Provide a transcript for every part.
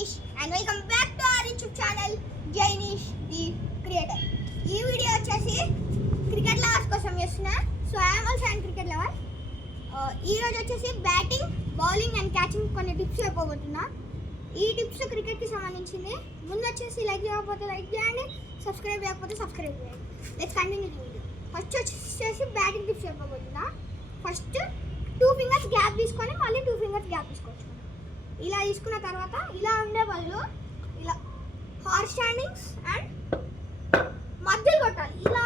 Jainesh and welcome back to our YouTube channel Jainesh the Creator. ఈ video వచ్చేసి cricket lovers కోసం చేస్తున్నా. So I am also and cricket lover. ఈ రోజు వచ్చేసి బ్యాటింగ్, బౌలింగ్ అండ్ క్యాచింగ్ కొన్ని tips చెప్పబోతున్నా. ఈ టిప్స్ క్రికెట్కి సంబంధించింది. ముందు వచ్చేసి లైక్ చేయకపోతే లైక్ చేయండి, సబ్స్క్రైబ్ చేయకపోతే సబ్స్క్రైబ్ చేయండి. Let's continue the video. First వచ్చేసి బ్యాటింగ్ టిప్స్ చెప్పబోతున్నా. ఫస్ట్ 2 fingers గ్యాప్ తీసుకొని మళ్ళీ 2 fingers గ్యాప్ తీసుకోవచ్చు. ఇలా తీసుకున్న తర్వాత ఇలా ఉండే వాళ్ళు ఇలా హార్స్ స్టాండింగ్స్ అండ్ మధ్యలో కొట్టాలి. ఇలా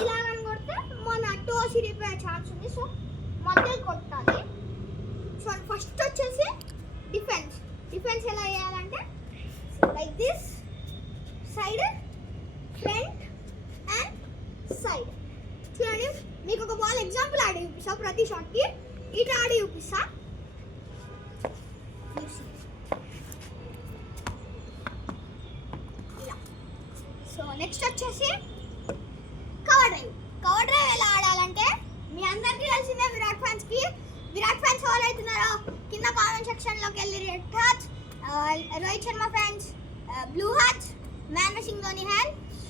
ఇలా కానీ కొడితే మన టోస్ ఇరిగిపోయే ఛాన్స్ ఉంది. సో మధ్యలో కొట్టాలి. సో ఫస్ట్ వచ్చేసి డిఫెన్స్ ఎలా చేయాలంటే like this, side, front and side. చూడండి, మీకు ఒక బాల్ ఎగ్జాంపుల్ ఆడి చూపిస్తా. ప్రతి షాట్కి ఇటు ఆడి చూపిస్తా. సో నెక్స్ట్ వచ్చేసి కవర్ డ్రైవ్ ఎలా ఆడాలంటే మీ అందరికీ తెలిసిందే. విరాట్ ఫ్యాన్స్ ఫాలో అవుతున్నారో కింద కామెంట్ సెక్షన్లోకి వెళ్ళి red hearts, Rohit Sharma fans blue hearts, Mahendra Singh Dhoni హ్యాండ్స్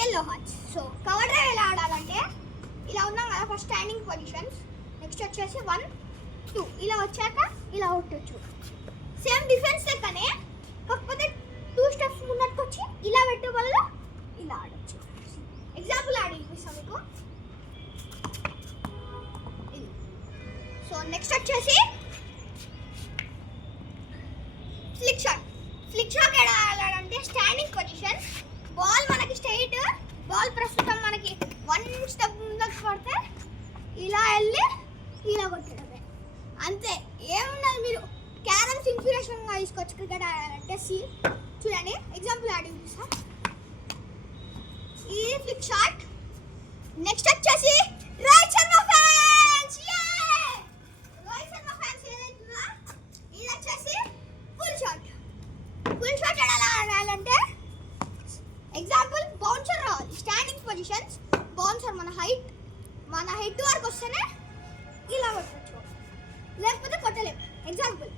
yellow hearts. So cover drive ఎలా ఆడాలంటే ఇలా ఉన్నాం కదా, ఫస్ట్ స్టాండింగ్ పొజిషన్స్. నెక్స్ట్ వచ్చేసి 1, 2 ఇలా వచ్చాక ఇలా కొట్టచ్చు. సేమ్ డిఫెన్స్ లెక్కనే, కాకపోతే 2 స్టెప్స్ ముందరికి వచ్చి ఇలా పెట్టే వల్ల ఇలా ఆడచ్చు. ఎగ్జాంపుల్ ఆడి చూపిస్తాం మీకు. సో నెక్స్ట్ వచ్చేసి ఫ్లిక్ షాట్ ఎలా ఆడాలంటే స్టాండింగ్ పొజిషన్, బాల్ మనకి స్ట్రైట్, బాల్ ప్రస్తుతం మనకి 1 స్టెప్ ముందరికి పడితే ఇలా వెళ్ళి ఇలా కొట్టడమే, అంతే. ఏమున్నది, మీరు క్యారమ్స్ ఇన్స్పిరేషన్గా తీసుకోవచ్చు క్రికెట్ ఆడాలంటే. చూడండి, ఎగ్జాంపుల్ ఆడి చూపిస్తా. ఇది ఫ్లిక్ షాట్. నెక్స్ట్ వచ్చేసి రోహిత్ శర్మ ఫ్యాన్స్ ఏదైతుందా, ఇది వచ్చేసి ఫుల్ షాట్ ఎలా ఆడాలంటే ఎగ్జాంపుల్ బౌన్సర్ రావాలి. స్టాండింగ్ పొజిషన్స్, బౌన్సర్ మన హైట్ వరకు వస్తేనే ఇలా కొట్టచ్చు, లేకపోతే కొట్టలేము. ఎగ్జాంపుల్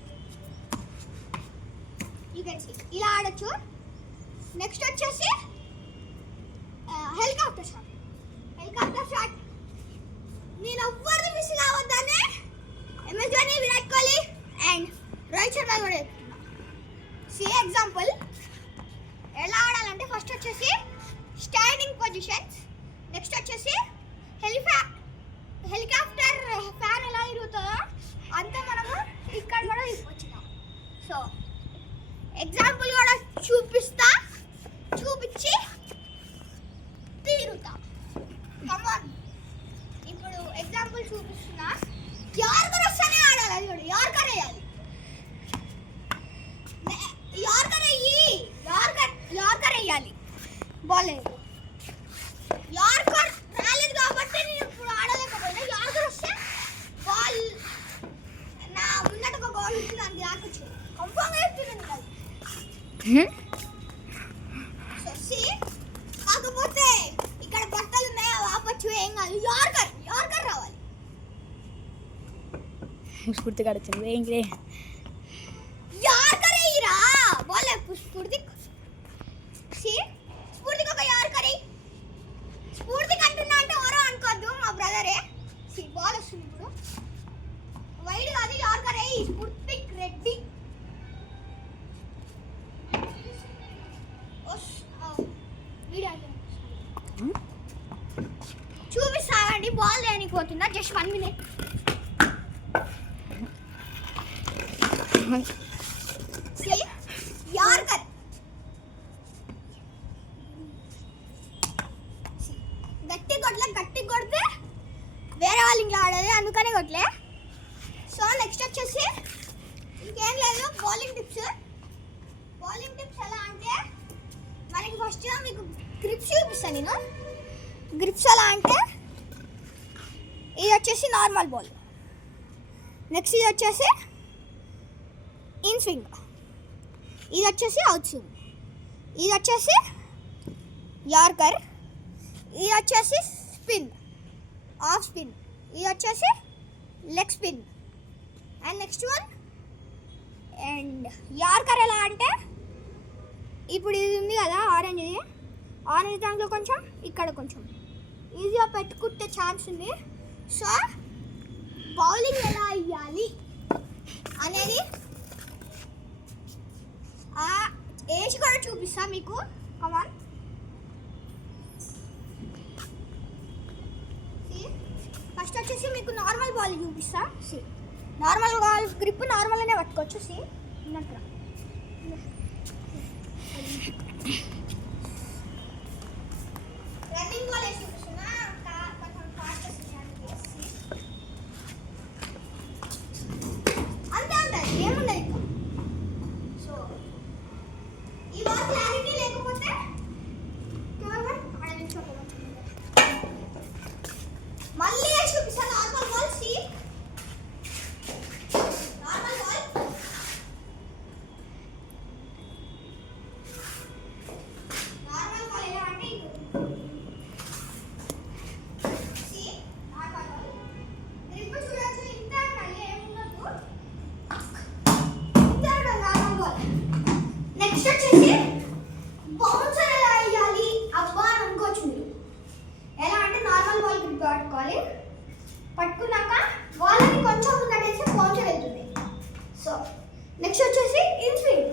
యూ కెన్ సీ ఇలా ఆడచ్చు. నెక్స్ట్ వచ్చేసి హెలికాప్టర్ షాట్. నేను ఎవ్వరిది మిస్ కావద్దని MS ధోని, విరాట్ కోహ్లీ అండ్ రోహిత్ శర్మ కూడా చెప్తున్నా. సి ఎగ్జాంపుల్ ఎలా ఆడాలంటే ఫస్ట్ వచ్చేసి స్టాండింగ్ పొజిషన్స్, నెక్స్ట్ వచ్చేసి హెలికాప్టర్ ఫ్యాన్ ఎలా తిరుగుతుందో అంతే మనము ఇక్కడ కూడా తీసుకొచ్చినాం. సో ఎగ్జాంపుల్ కూడా చూపించి తిరుగుతా. కమాన్, ఇప్పుడు ఎగ్జాంపుల్ చూపిస్తున్నా. యార్కర్ వస్తేనే ఆడాలి. అది కూడా యార్కర్ వేయాలి. యార్కర్ వేయాలి. బాల్ యార్కర్ రాలేదు కాబట్టి నేను ఇప్పుడు ఆడలేకపోయినా. యార్కర్ వస్తే బాల్ నా ముందట ఒక గోల్ ఉంటుంది, దానికి రాకొచ్చు. కంఫర్మ్గా చెప్తున్నాను కదా. సో కాకపోతే ఇక్కడ బట్టలు ఉన్నాయా వాపచ్చు, ఏం కాదు. యార్కర్ రావాలి. స్ఫూర్తి కడుతుంది ఏంటి యార్కర్ వేయరా బాల్ స్ఫూర్తికి ఒక యార్కర్ వేయి. స్ఫూర్తికి అంటున్నా అంటే ఎవరో అనుకోద్దు, మా బ్రదరే. బాల్ వస్తుంది ఇప్పుడు, వైడ్ కాదు, యార్కర్ వేయి. స్ఫూర్తికి రెడ్డి చూపిస్తానండి. బాల్ దేనికి పోతుందా, జస్ట్ 1 minute. యార్కర్ గట్టి కొడితే వేరే వాళ్ళు ఇంకా ఆడేది, అందుకనే కొట్టలే. సో నెక్స్ట్ వచ్చేసి ఇంకేం లేదు, బౌలింగ్ టిప్స్ ఎలా అంటే మనకి ఫస్ట్ మీకు గ్రిప్స్ చూపిస్తాను నేను. గ్రిప్స్ ఎలా అంటే ఇది వచ్చేసి నార్మల్ బాల్, నెక్స్ట్ ఇది వచ్చేసి ఇన్ స్వింగ్, ఇది వచ్చేసి అవుట్ స్వింగ్, ఇది వచ్చేసి యార్కర్, ఇది వచ్చేసి స్పిన్, ఆఫ్ స్పిన్, ఇది వచ్చేసి leg spin, and next one and yorker ఎలా అంటే ఇప్పుడు ఇది ఉంది కదా ఆరెంజ్ దాంట్లో కొంచెం ఇక్కడ కొంచెం ఈజీగా పెట్టుకుంటే ఛాన్స్ ఉంది. సో బౌలింగ్ ఎలా వేయాలి అనేది వేసి కూడా చూపిస్తా మీకు. కమాన్, ఫస్ట్ వచ్చేసి మీకు నార్మల్ బాల్ చూపిస్తా. నార్మల్ బాల్ గ్రిప్ నార్మల్గానే పట్టుకోవచ్చు. ఉన్నట్టు రన్నింగ్ బాల్ వేసి చూపిస్తున్నా, కొంచెం ఫాస్ట్ అంతే ఉంటుంది, ఏముండదు ఇంకా. సో ఈ బాల్ క్లారిటీ లేకపోతే మళ్ళీ వేసి చూపిస్తా. నార్మల్ బాల్ పట్టుకున్నాక వాళ్ళని కొంచెం ముందటేసి బౌన్సర్ అవుతుంది. సో నెక్స్ట్ వచ్చేసి ఇన్స్వింగ్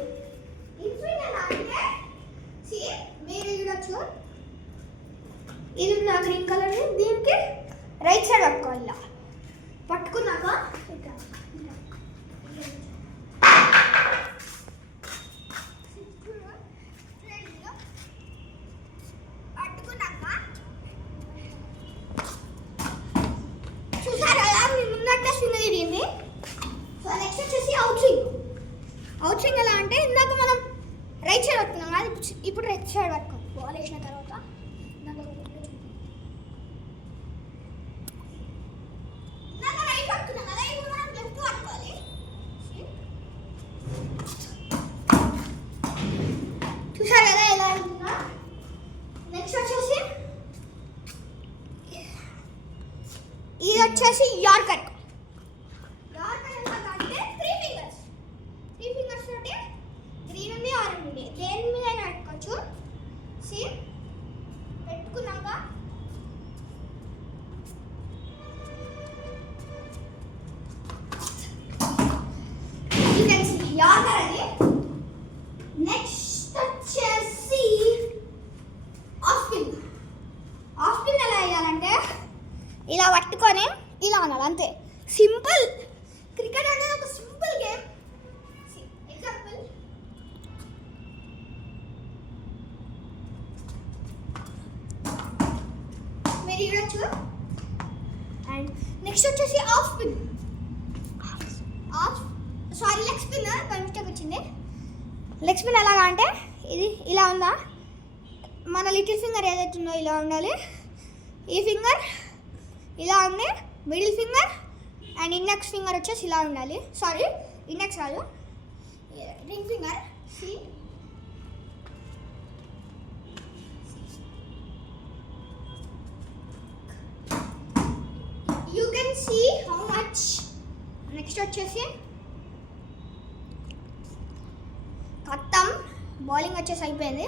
ఎలా అంటే మీరు చూడొచ్చు, ఇది నా గ్రీన్ కలర్, దీనికి రైట్ సైడ్ పట్టుకోవాలి. ఇలా పట్టుకున్నాక అవుట్ స్వింగ్ ఎలా అంటే ఇందాక మనం రైట్ సైడ్ పట్టుకున్నాం అది ఇప్పుడు రైట్ సైడ్ పట్టుకోవాలి. బాల్ వేసిన తర్వాత ఇందాక రైట్ పట్టుకున్నాం కదా, ఇప్పుడు మనం లెఫ్ట్ పట్టుకోవాలి. చూసారు కదా ఎలా ఆడుతుందా. నెక్స్ట్ వచ్చేసి ఇది వచ్చేసి యార్కర్. గ్రీన్ ఉంది, ఆరెంజ్ ఉంది, దేని మీద పెట్టుకోవచ్చు. పెట్టుకున్నాక యార్కర్ అది. నెక్స్ట్ వచ్చేసి ఆఫ్ స్పిన్ ఎలా వేయాలంటే ఇలా పట్టుకొని ఇలా అనాలి, అంతే. సింపుల్. క్రికెట్ అనేది ఒక సింపుల్ గేమ్. ఎగ్జాంపుల్ మీరు చూడొచ్చు. అండ్ నెక్స్ట్ వచ్చేసి of spin. Leg spin mistake వచ్చింది. లెగ్ స్పిన్ ఎలాగా అంటే ఇది ఇలా ఉందా, మన లిటిల్ ఫింగర్ ఏదైతే ఉందో ఇలా ఉండాలి. ఈ ఫింగర్ ఇలా ఉంది, middle finger and index finger వచ్చేసి ఇలా ఉండాలి. సారీ, ఇండెక్స్ కాదు, ring finger. You can see how much. Next వచ్చేసి మొత్తం బౌలింగ్ వచ్చేసి అయిపోయింది.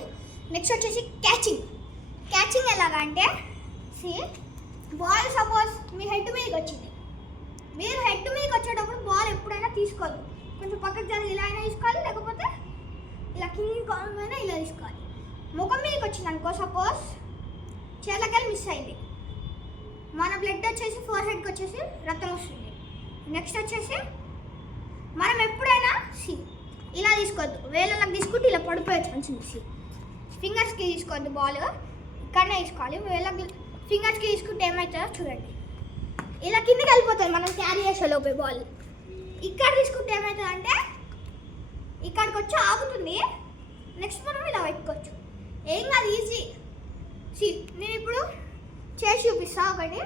నెక్స్ట్ వచ్చేసి క్యాచింగ్ ఎలాగా అంటే బాల్ సపోజ్ మీ హెడ్ మీదకి వచ్చింది, మీరు హెడ్ మీదకి వచ్చేటప్పుడు బాల్ ఎప్పుడైనా తీసుకోవద్దు, కొంచెం పక్కకు జరిగి ఇలా అయినా తీసుకోవాలి, లేకపోతే ఇలా కింది కాలమైనా ఇలా తీసుకోవాలి. ముఖం మీదకి వచ్చింది అనుకో, సపోజ్ చేలకెళ్ళి మిస్ అయింది, మన బ్లడ్ వచ్చేసి ఫోర్ హెడ్కి వచ్చేసి రక్తం వస్తుంది. నెక్స్ట్ వచ్చేసి మనం ఎప్పుడైనా ఇలా తీసుకోవద్దు, వేళ్ళకి తీసుకుంటే ఇలా పడిపోయే ఛాన్స్ ఉంది. ఫింగర్స్కి తీసుకోవద్దు, బాల్ ఇక్కడనే తీసుకోవాలి. వేళ్ళకి ఫింగర్స్కి తీసుకుంటే ఏమవుతుందో చూడండి, ఇలా కిందకి వెళ్ళిపోతుంది మనం క్యారీ చేసేలోపే బాల్. ఇక్కడ తీసుకుంటే ఏమవుతుంది అంటే ఇక్కడికి వచ్చి ఆగుతుంది. నెక్స్ట్ మనం ఇలా పెట్టుకోవచ్చు, ఏం కాదు, ఈజీ. నేను ఇప్పుడు చేసి చూపిస్తా ఒకటి.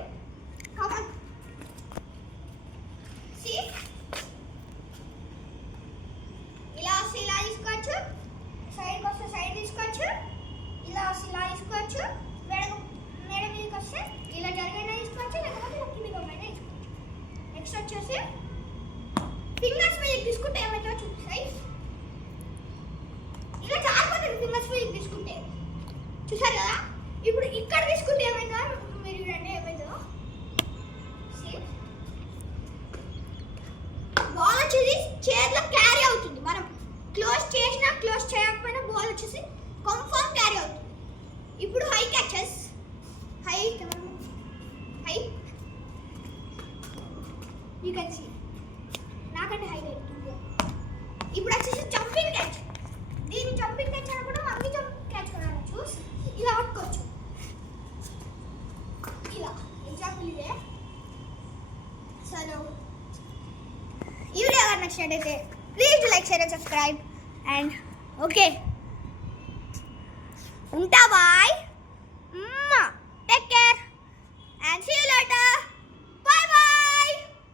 ఇలా తీసుకోవచ్చు, సైడ్కి వస్తే సైడ్ తీసుకోవచ్చు, ఇలా తీసుకోవచ్చు, మేడ మీదకి వస్తే ఇలా జరిగైనా తీసుకోవచ్చు, లేకపోతే కిందికి అయినా తీసుకోవచ్చు. నెక్స్ట్ వచ్చేసి ఫింగర్స్ మీద తీసుకుంటే ఏమైతే చూపిస్తాయి. చూసారు కదా? ఇప్పుడు ఇక్కడ తీసుకుంటే ఏమైందో మీరు చూడండి ఏమైందో. బాల్ వచ్చేసి చేతిలో క్యారీ అవుతుంది. మనం క్లోజ్ చేసినా క్లోజ్ చేయకపోయినా బాల్ వచ్చేసి కన్ఫర్మ్ క్యారీ అవుతుంది. ఇప్పుడు high catches, high you can see నాకంటే హై లేదు. ఇప్పుడు వచ్చేసి జంపింగ్ క్యాచ్. దీన్ని జంపింగ్ క్యాచ్ అని కూడా మమ్మీ జంపింగ్ క్యాచ్ కూడా చూసి ఇలా పట్టుకోవచ్చు. ఇలా ఎగ్జాంపుల్ ఇదే. సో ఈ వీడియో అगर నచ్చినట్టయితే please like share and subscribe and okay ఉంటా bye. Take care and see you later.